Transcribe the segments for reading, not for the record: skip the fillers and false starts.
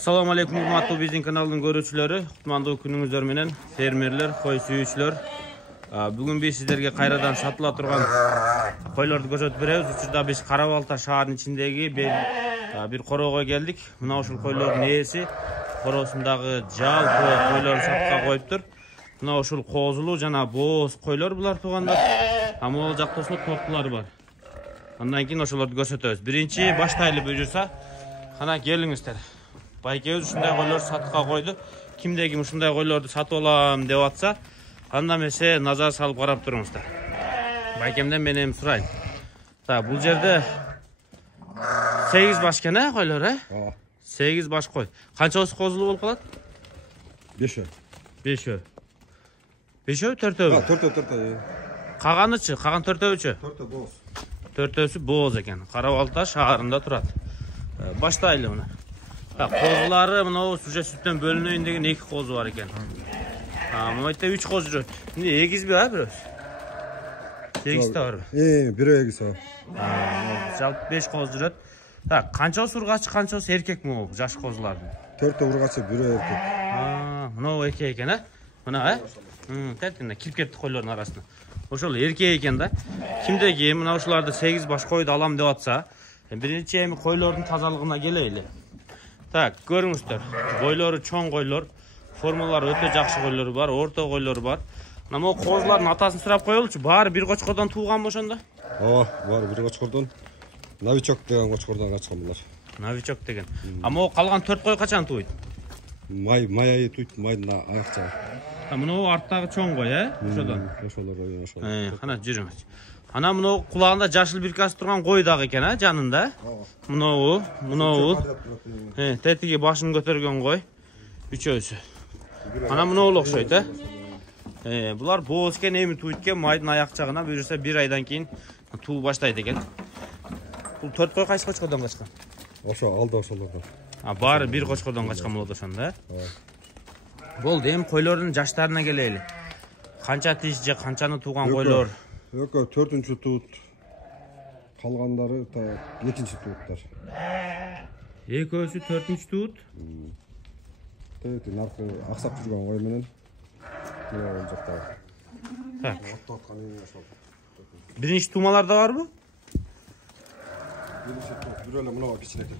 Assalamu alaikum urmatlı bizning kanalning görüşçülері, kutmandуу күнүңүздөр менен фермерлер, кой сүйүүчүлөр. Бүгүн биз сиздерге кайрадан сатыла турган койлорду көрсөтүп беребиз. Учурда биз Карабалта шаарынын ичиндеги бир корого келдик. Мына ушул койлордун ээси коросундагы жалпы койлорду сатка коюптур. Мына ушул козулуу жана бооз койлор булар туугандар. Могул жакта ошо токтулар бар. Андан кийин ошолорду көрсөтөбүз. Биринчи баштайлы буюрса, кана келиңиздер. Байкебиз ушундай койлор сатка койду. Кимде ким ушундай койлорду сатып алам деп атса, анда эмесе назар салып карап туруңуздар. Байкемден мен эми сурайын. Бул жерде 8 баш экен, койлор, Ооба. 8 баш кой. Канчасы козулуу болуп калат? 5. 5. 5, 4. 4. Каганычы, каган 4-өчү? 4 боз. 4-өсү бооз экен. Карабалта шаарында турат. Баштайлы мына. Козулары мына уже сүттөн бөлүнөйүн деген 2 козу бар экен. Мына 3 козу жүрөт. Эмне эгизби бирөөсү? 8 та барбы? Бирөө эгиз. Жалпы 5 козу жүрөт. Канчасы ургач, канчасы эркек могу жаш козулардын? 4 ургачы, бирөө эркек. Мына эркек экен, Мына, тетине кирип кетти койлордун арасына. Ошол эркек экен да. Кимде ким мына ушуларды 8 баш койду алам деп атса, биринчи эми койлордун тазалыгына келели. Көрүңүздөр. Бойлору чоң койлор, формалары өтө жакшы койлор бар, орто койлор бар. Мына козулардын атасын сурап коелучу. Баары бир кочкордон тууганбы ошондо? Баары бир кочкордон. Новичок деген кочкордон качкан булар. Новичок деген. Могу калган 4 кой качан тууйт? Май айы тууйт, майдын аяк жагы. Мына арттагы чоң кой, ошодон. Ошолор. Кана жүрүңүз. Ана мына кулагында жашыл биркасы турган кой дагы экен, жанында. Мына тетиги башын көтөргөн кой. Үчөөсү. Ана мына окшойт, Булар бооз экен, эми тууйт экен, майдын аяк жагына буюрса 1 айдан кийин туу баштайт экен. Бул 4 кой кайсы кочкордон качкан? Ошо алда ошолордон. Баары бир кочкордон качкан болот ошондо, Болду, эми койлордун жаштарына келели. Канча тиш же канчаны тууган койлор? Экөө 4-чү туут. Калгандары 2-чи тууттар. Экөөсү 4-чү туут. Наркы аксап жүргөн кой менен. Мына жакта. Биринчи туумалар да барбы? Биринчи туут, бирөө эле мына кичинекей.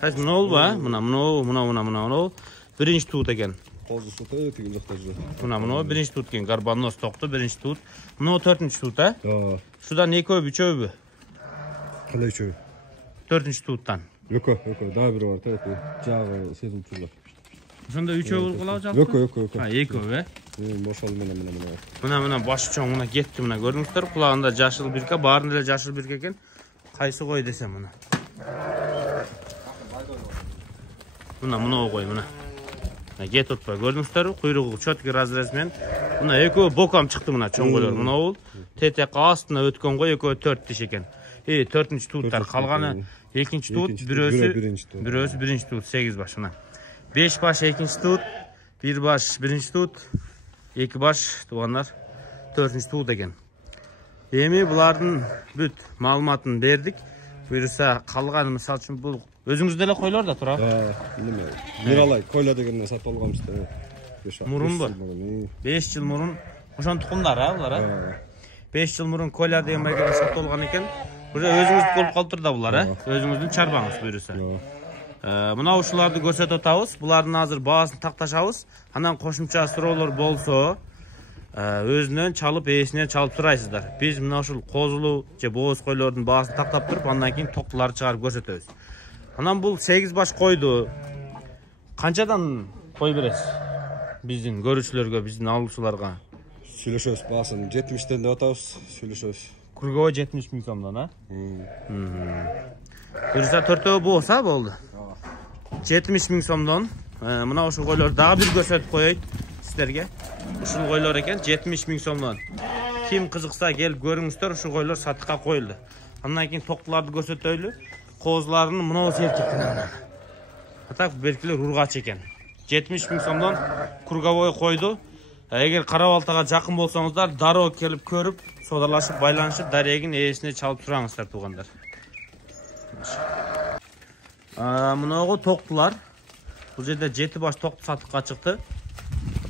Кайсы мына болбу, мына. Биринчи туут экен. Козусу тиги жакта жүрөт. Мына биринчи туут экен, гарбанос токту биринчи туут. Мына 4-чү туут, Шудан экөө үчөөбү? Кандай үчөө? 4-чү тууттан. Экөө, дагы бири бар, жагы сезилчүлөр. Ошондо үчөө болуп калабы жалпы? Экөө. Ошол менен. Мына башы чоң, мына кетти, мына көрдүңүздөр, кулагында жашыл бирка, баарында эле жашыл бирка экен. Кайсы кой десем мына. Мына кой, мына. Кетип атпайбы, көрдүңүздөрбү? Куйругу чөткү разрез менен. Мына экөө бокам чыкты, мына чоң койлор. Мына бул тетек астына өткөн кой, экөө 4 тиш экен. 4-чү тууттар, калганы 2-чи туут, бирөөсү биринчи туут 8 баш мына. 5 баш 2-чи туут, 1 баш 1-чи туут, 2 баш туугандар 4-чү туут экен. Эми булардын бүт маалыматын бердик. Буюрса калган мисалы үчүн бул өзүңүздө эле койлор да турабы? Миралай койла дегенден сатып алганбыз да. Мурунбу? 5 жыл мурун ошон тукумдар, булар, 5 жыл мурун койла деген байгеден сатып алган экен. Уже өзүңүздүк болуп калыптыр да булар, Өзүңүздүн чарбаңыз буюрса. Мына ушуларды көрсөтүп атабыз. Булардын азыр баасын такташабыз. Анан кошумча суроолор болсо, өзүнөн чалып, ээсинен чалып сурайсыздар. Биз мына ушул козулуу же бооз койлордун баасын тактап туруп, андан кийин токтуларды чыгарып көрсөтөбүз. Анан бул 8 баш койду канчадан кой бересиз? Биздин көрүүчүлөргө, биздин алуучуларга. Сүйлөшөбүз, баасын 70тен деп атабыз, сүйлөшөбүз. Курговой 70 000 сомдон, Буюрса 4 бооз, болду. 70 000 сомдон. Мына ушул койлор дагы бир көрсөтүп коёйт сиздерге. Ушул койлор экен 70 000 сомдон. Ким кызыкса келип көрүңүздөр, ушул койлор сатыкка коюлду. Андан кийин токтуларды көрсөтөйлү. Козулардын мынабы эркектен. Так белгилер ургач экен. 70 000 сомдон круговой койду. Эгер Карабалтага жакын болсоңуздар, дароо келип көрүп, содалашып, байланышып, дарегин ээсине чалып тураңыздар туугандар. Мынагы токтулар. Бұл жерде 7 баш тоқты сатыққа шықты.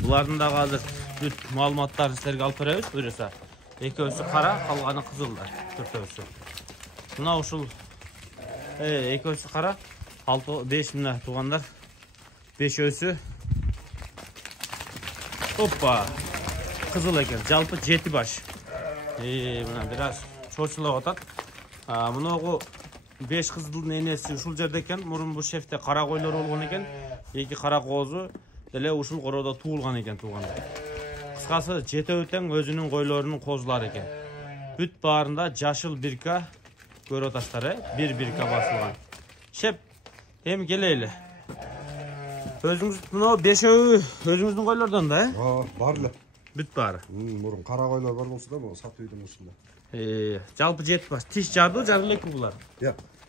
Бұлардың да қазір бүт малыматтарын сіздерге алып береміз. Көресіз. Екеуісі қара, қалғаны қызылдар. Төртеуісі. Мына ушул екеуісі қара, 5 мына туғандар. 5-өсі. Оппа. Қызыл екен. Жалпы 7 баш. Мына biraz чочулап атат. Мынау 5 қызылдың енесі ушул жерде екен. Мұрын бұл шефте қара қойлар болған екен. 2 қара қозы деле ушул қорода туылған екен туғандар. Қысқасы 7 тең өзінің қойларының қозылары екен. Бүт барында жашыл бирка көріп атасыздар, бір бирка басылған. Шеп, эми келейлі. Өзіңіз мынау 5-өө өзіңіздің қойлардан да, Бар эле. Бүт бары. Мурун кара койлор бар болсо да, могу сатып үйдүн ушунда. Жалпы 7 баш. Тиш жарды, жара элекпи булар?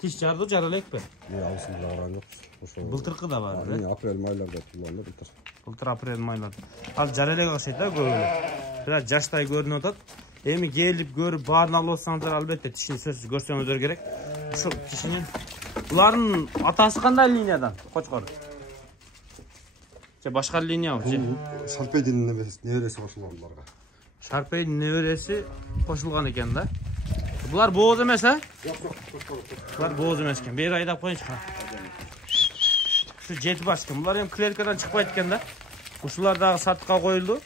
Тиш жарды, жара элекпи? Алысында баран жок. Ошо. Былтыркы да бар. Апрель майларда туйланды былтыр. Былтыр апрель майларда. Ал жара элек окшойт да көбүнө. Бирок жаштай көрүнүп атат. Эми келип көрүп баарын алып алсаңыздар, албетте тишин сөзсүз көрсөңүздөр керек. Ушул тишинин булардын атасы кандай линиядан? Кочкор. Же башка линия же? Шарпейдин небереси кошулган буларга. Шарпейдин небереси кошулган экен да. Булар бооз эмес, а? Жок. Булар бооз эмес экен. Бери айдап коюнчу. Ушу 7 баш экен. Булар эми клеткадан чыкпайт экен да. Ушулар дагы сатыкка коюлду.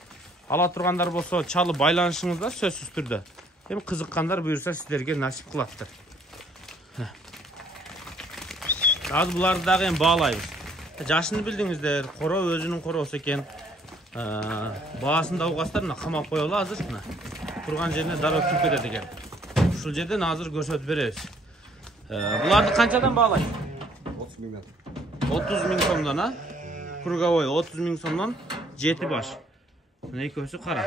Ала тургандар болсо чалы байланышыңыздар сөзсүз түрдө. Эми кызыккандар буюрса сиздерге насип кылаттыр. Азыр буларды дагы эми баалайбыз. Жашын билдиңиздер, коро өзүнүн короосу экен. Баасын да угасыздар, мына камап коелу азыр мына. Турган жерине дароо кирип кетет экен. Ушул жерден азыр көрсөтүп беребиз. Буларды канчадан баалайт? 30 миңден. 30 миң сомдон, а? Круговой 30 миң сомдон 7 баш. Мына экөөсү кара.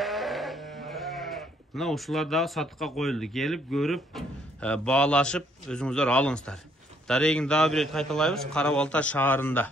Мына ушулар дагы сатыкка коюлду. Келип көрүп, баалашып өзүңүздөр алыңыздар. Дарегин дагы бир кайталайбыз. Кара Балта шаарында.